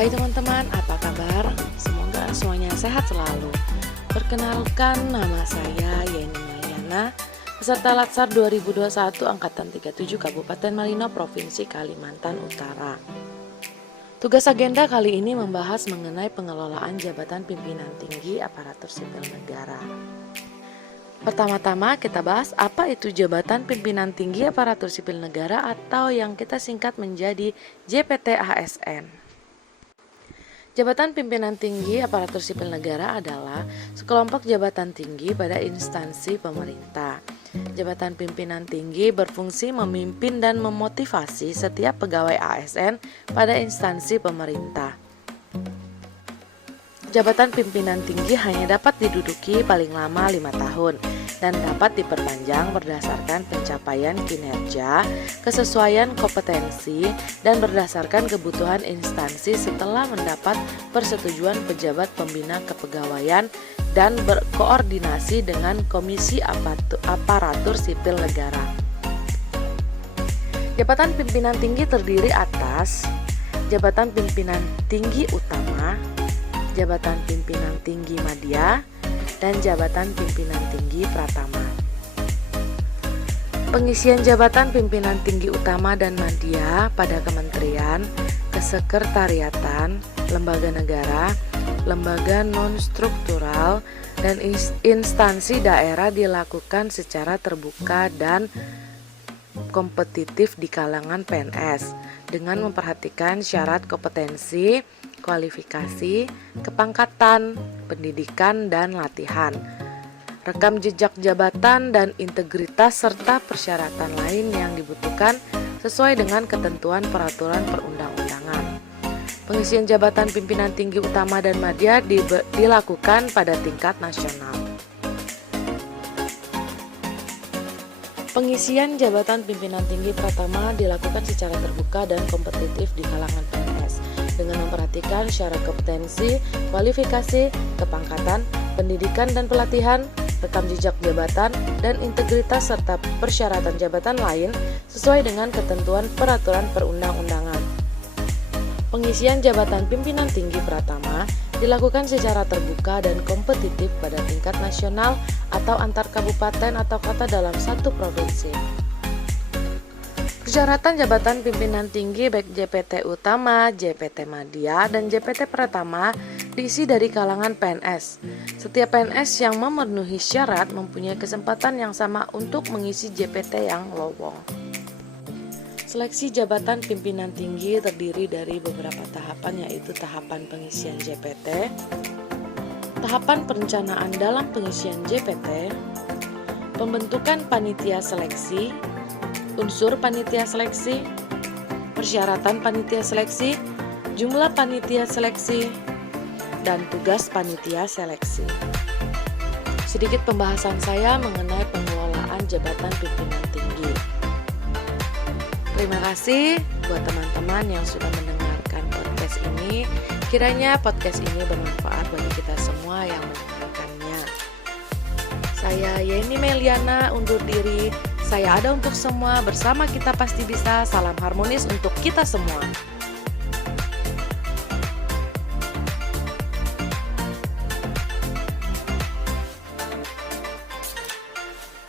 Hai teman-teman, apa kabar? Semoga semuanya sehat selalu. Perkenalkan, nama saya Yeni Meliana, peserta Latsar 2021 Angkatan 37 Kabupaten Malino, Provinsi Kalimantan Utara. Tugas agenda kali ini membahas mengenai pengelolaan jabatan pimpinan tinggi aparatur sipil negara. Pertama-tama kita bahas apa itu jabatan pimpinan tinggi aparatur sipil negara atau yang kita singkat menjadi JPT-ASN. Jabatan pimpinan tinggi aparatur sipil negara adalah sekelompok jabatan tinggi pada instansi pemerintah. Jabatan pimpinan tinggi berfungsi memimpin dan memotivasi setiap pegawai ASN pada instansi pemerintah. Jabatan pimpinan tinggi hanya dapat diduduki paling lama 5 tahun dan dapat diperpanjang berdasarkan pencapaian kinerja, kesesuaian kompetensi, dan berdasarkan kebutuhan instansi setelah mendapat persetujuan pejabat pembina kepegawaian dan berkoordinasi dengan Komisi Aparatur Sipil Negara. Jabatan pimpinan tinggi terdiri atas jabatan pimpinan tinggi utama, jabatan pimpinan tinggi madya, dan jabatan pimpinan tinggi pratama. Pengisian jabatan pimpinan tinggi utama dan madya pada kementerian, kesekretariatan, lembaga negara, lembaga non-struktural, dan instansi daerah dilakukan secara terbuka dan kompetitif di kalangan PNS dengan memperhatikan syarat kompetensi, kualifikasi, kepangkatan, pendidikan, dan latihan, rekam jejak jabatan dan integritas serta persyaratan lain yang dibutuhkan sesuai dengan ketentuan peraturan perundang-undangan. Pengisian jabatan pimpinan tinggi utama dan madya dilakukan pada tingkat nasional. Pengisian jabatan pimpinan tinggi pratama dilakukan secara terbuka dan kompetitif di kalangan PNS dengan memperhatikan syarat kompetensi, kualifikasi, kepangkatan, pendidikan dan pelatihan, rekam jejak jabatan, dan integritas serta persyaratan jabatan lain sesuai dengan ketentuan peraturan perundang-undangan. Pengisian jabatan pimpinan tinggi pratama dilakukan secara terbuka dan kompetitif pada tingkat nasional atau antar kabupaten atau kota dalam satu provinsi. Persyaratan jabatan pimpinan tinggi baik JPT utama, JPT madya, dan JPT pratama diisi dari kalangan PNS. Setiap PNS yang memenuhi syarat mempunyai kesempatan yang sama untuk mengisi JPT yang lowong. Seleksi jabatan pimpinan tinggi terdiri dari beberapa tahapan, yaitu tahapan pengisian JPT, tahapan perencanaan dalam pengisian JPT, pembentukan panitia seleksi, unsur panitia seleksi, persyaratan panitia seleksi, jumlah panitia seleksi, dan tugas panitia seleksi. Sedikit pembahasan saya mengenai pengelolaan jabatan pimpinan tinggi. Terima kasih buat teman-teman yang sudah mendengarkan podcast ini. Kiranya podcast ini bermanfaat bagi kita semua yang mendengarkannya. Saya Yeni Meliana undur diri. Saya ada untuk semua. Bersama kita pasti bisa. Salam harmonis untuk kita semua.